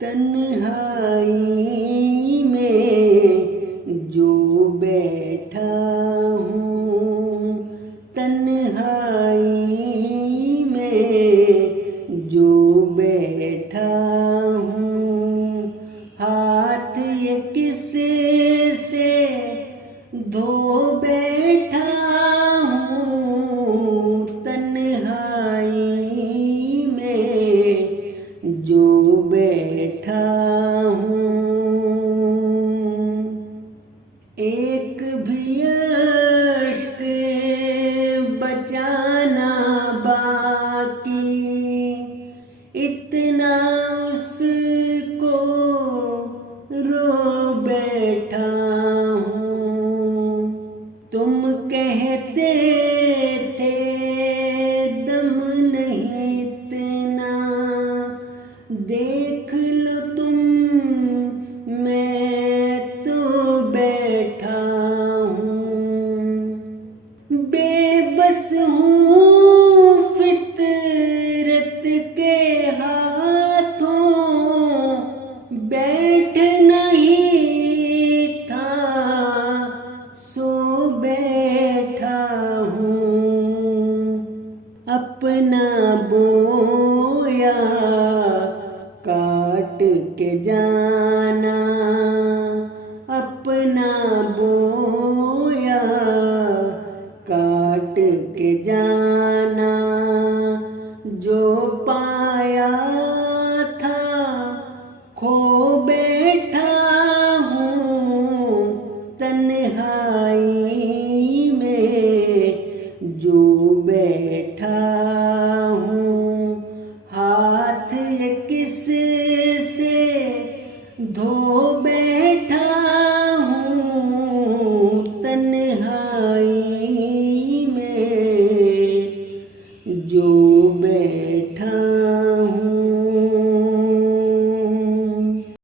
तन्हाई में जो बैठा हूँ, तन्हाई में जो बैठा हूँ, हाथ ये किससे धो बैठा हूँ, तन्हाई में जो बैठा हूँ। एक भी अश्क बचाना बाकी, इतना उसको रो बैठा हूँ। तुम कहते थे दम नहीं इतना, देख लो तुम मैं तो बैठा हूँ। बेबस हूँ फितरत के हाथों, बैठ नहीं था सो बैठा हूँ। अपना बोया काट के जाना, अपना बोया काट के जाना, जो पाया था खो बैठा हूँ, तन्हाई में जो बैठा हूँ। हाथ ये किससे धो बैठा हूँ, तन्हाई में जो बैठा